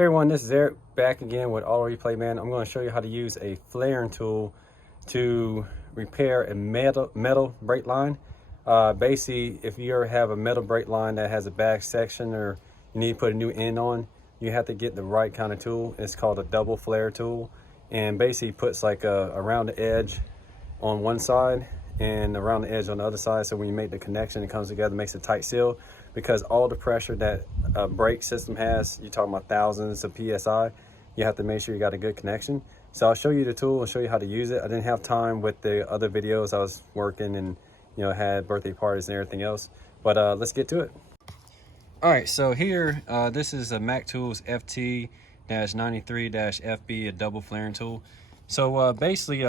Hey everyone, this is Eric back again with Auto Replay Man. I'm going to show you how to use a flaring tool to repair a metal brake line. Basically, if you ever have a metal brake line that has a back section or you need to put a new end on, you have to get the right kind of tool. It's called a double flare tool, and basically puts like around the edge on one side and around the edge on the other side, so when you make the connection, it comes together, makes a tight seal, because all the pressure that a brake system has, you're talking about thousands of psi, you have to make sure you got a good connection. So I'll show you the tool and show you how to use it. I didn't have time with the other videos. I was working and had birthday parties and everything else, but let's get to it. All right, so here this is a Mac Tools FT-93-FB, a double flaring tool. So basically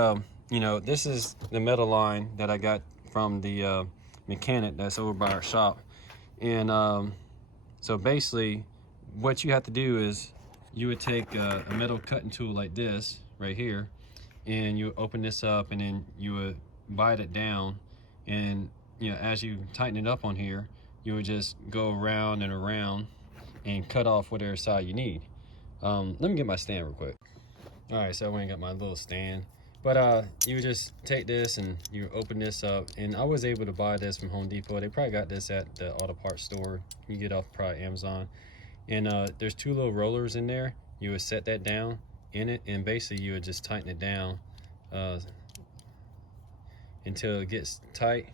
this is the metal line that I got from the mechanic that's over by our shop. And so basically what you have to do is you would take a metal cutting tool like this right here, and you open this up, and then you would bite it down, and as you tighten it up on here, you would just go around and around and cut off whatever side you need. Let me get my stand real quick. All right, so I went and got my little stand. But you would just take this and you open this up, and I was able to buy this from Home Depot. They probably got this at the auto parts store. You get off probably Amazon. And there's two little rollers in there. You would set that down in it, and basically you would just tighten it down until it gets tight.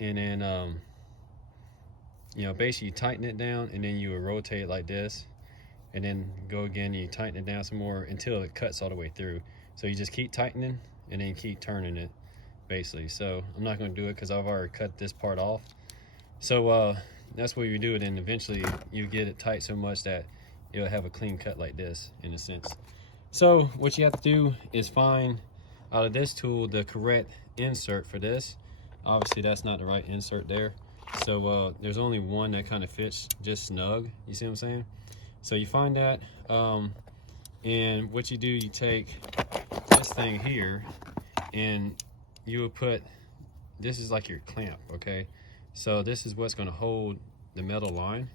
And then basically you tighten it down, and then you would rotate it like this, and then go again, and you tighten it down some more until it cuts all the way through. So you just keep tightening and then you keep turning it, basically. So I'm not going to do it because I've already cut this part off. So that's what you do it, and eventually you get it tight so much that it'll have a clean cut like this, in a sense. So what you have to do is find out of this tool the correct insert for this. Obviously that's not the right insert there. So there's only one that kind of fits just snug, you see what I'm saying? So you find that, and what you do, you take this thing here, and you would put, this is like your clamp, okay? So this is what's going to hold the metal line.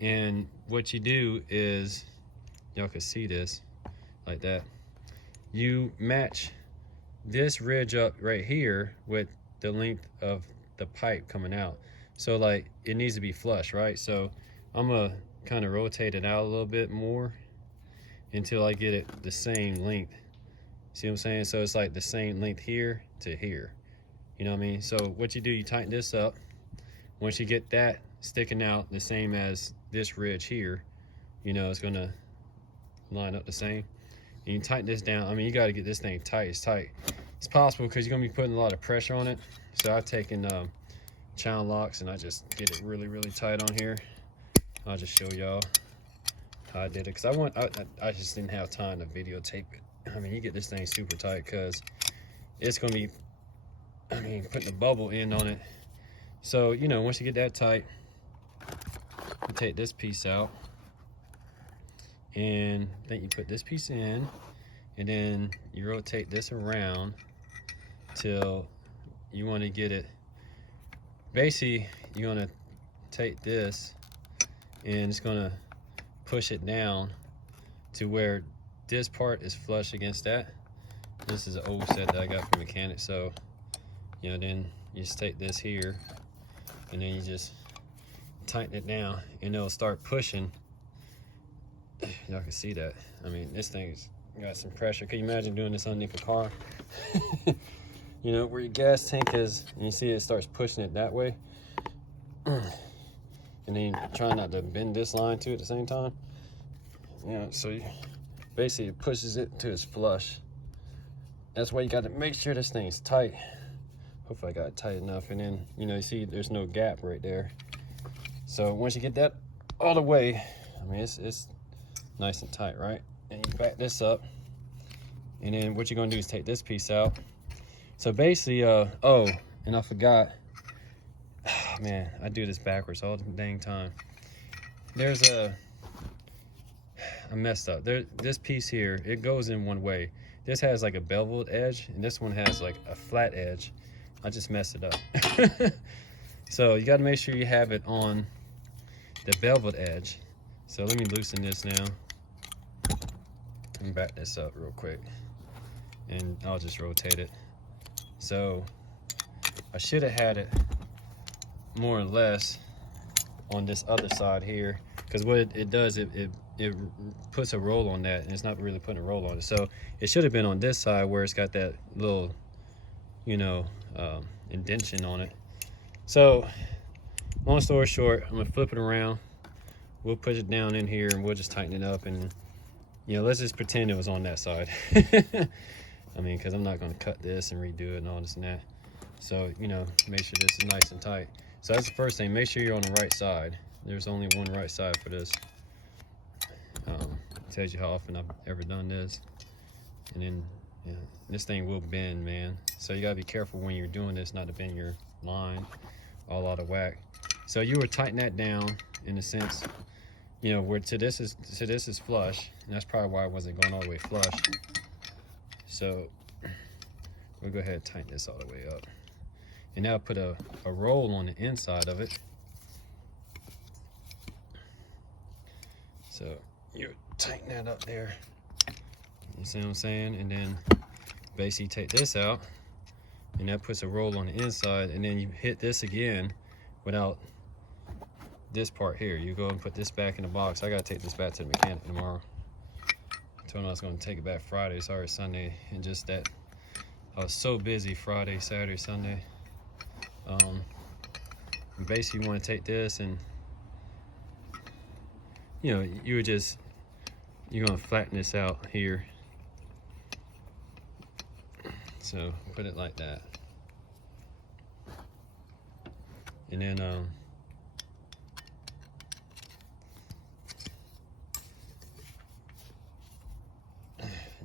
And what you do is, y'all can see this like that, you match this ridge up right here with the length of the pipe coming out. So like it needs to be flush, right? So I'm gonna kind of rotate it out a little bit more until I get it the same length. See what I'm saying? So it's like the same length here to here. You know what I mean? So what you do, you tighten this up. Once you get that sticking out the same as this ridge here, it's gonna line up the same. And you tighten this down. I mean, you gotta get this thing tight as possible, because you're gonna be putting a lot of pressure on it. So I've taken channel locks, and I just get it really, really tight on here. I'll just show y'all how I did it, because I just didn't have time to videotape it. I mean, you get this thing super tight, because it's gonna be, putting a bubble end on it. So once you get that tight, you take this piece out, and then you put this piece in, and then you rotate this around till you want to get it. Basically, you want to take this, and it's going to push it down to where this part is flush against that. This is an old set that I got from mechanic. So then you just take this here, and then you just tighten it down, and it'll start pushing. Y'all can see that. I mean, this thing's got some pressure. Can you imagine doing this underneath a car? Where your gas tank is, and you see it starts pushing it that way. And then you try not to bend this line too at the same time. So basically it pushes it to its flush. That's why you got to make sure this thing's tight. Hopefully I got it tight enough. And then, you see there's no gap right there. So once you get that all the way, it's nice and tight, right? And you back this up. And then what you're gonna do is take this piece out. So basically, oh, and I forgot, man, I do this backwards all the dang time. There's I messed up. This piece here, it goes in one way. This has like a beveled edge, and this one has like a flat edge. I just messed it up. So you got to make sure you have it on the beveled edge. So let me loosen this now. Let me back this up real quick, and I'll just rotate it. So I should have had it more or less on this other side here, because what it does, it puts a roll on that, and it's not really putting a roll on it. So it should have been on this side where it's got that little, you know, indentation on it. So long story short, I'm gonna flip it around. We'll put it down in here and we'll just tighten it up, and you know, let's just pretend it was on that side. I mean, because I'm not gonna cut this and redo it and all this and that. So, you know, make sure this is nice and tight. So that's the first thing. Make sure you're on the right side. There's only one right side for this. It tells you how often I've ever done this. And then, yeah, this thing will bend, man. So you gotta be careful when you're doing this not to bend your line all out of whack. So you would tighten that down in a sense, you know, where to this is flush, and that's probably why it wasn't going all the way flush. So we'll go ahead and tighten this all the way up. And now put a roll on the inside of it. So you tighten that up there. You see what I'm saying? And then basically take this out, and that puts a roll on the inside, and then you hit this again without this part here. You go and put this back in the box. I gotta take this back to the mechanic tomorrow. I told him I was gonna take it back Friday. Sorry, Sunday, and just that I was so busy Friday, Saturday, Sunday. Basically you want to take this, and you know, you're gonna flatten this out here. So put it like that, and then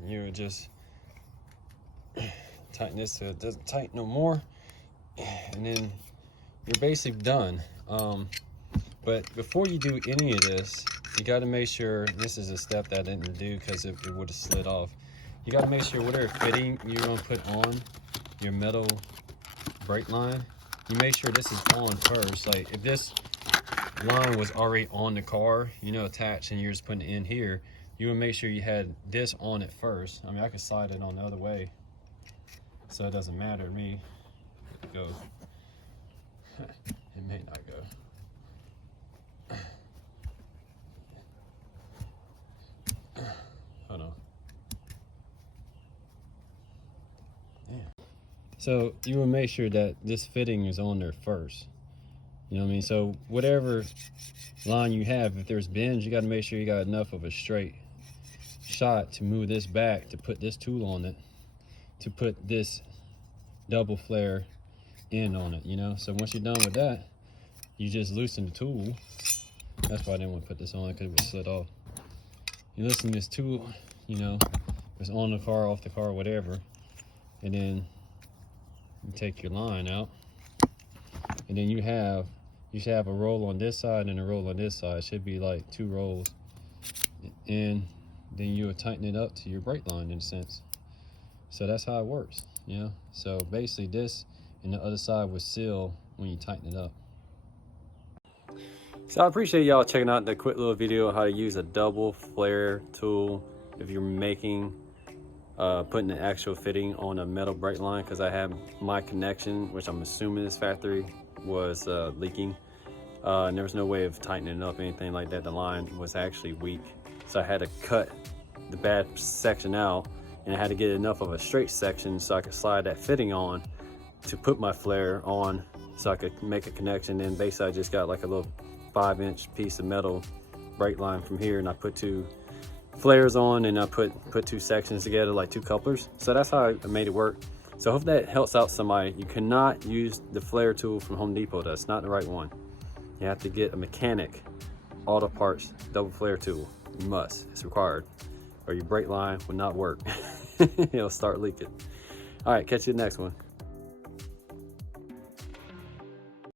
you would just tighten this so it doesn't tighten no more, and then you're basically done. But before you do any of this, you got to make sure, this is a step that I didn't do because it would have slid off. You got to make sure whatever fitting you're going to put on your metal brake line, you make sure this is on first. Like if this line was already on the car, you know, attached, and you're just putting it in here, you would make sure you had this on it first. I mean, I could slide it on the other way, so it doesn't matter to me. It goes. It may not go. Hold on. Yeah. So you will make sure that this fitting is on there first. You know what I mean? So whatever line you have, if there's bends, you got to make sure you got enough of a straight shot to move this back, to put this tool on it, to put this double flare end on it, you know? So once you're done with that, you just loosen the tool. That's why I didn't want to put this on, because it would slid off. You loosen this tool, you know, it's on the car, off the car, whatever, and then you take your line out, and then you should have a roll on this side and a roll on this side. It should be like 2 rolls, and then you would tighten it up to your brake line in a sense. So that's how it works, you know? So basically this and the other side would seal when you tighten it up. So I appreciate y'all checking out the quick little video on how to use a double flare tool if you're making, putting the actual fitting on a metal brake line, because I have my connection, which I'm assuming this factory was leaking, and there was no way of tightening it up or anything like that. The line was actually weak, so I had to cut the bad section out, and I had to get enough of a straight section so I could slide that fitting on to put my flare on, so I could make a connection. And basically I just got like a little 5-inch piece of metal brake line from here, and I put 2 flares on, and I put 2 sections together like 2 couplers. So that's how I made it work. So I hope that helps out somebody. You cannot use the flare tool from Home Depot. That's not the right one. You have to get a mechanic auto parts double flare tool. You must, it's required, or your brake line will not work. It'll start leaking. All right, catch you in the next one.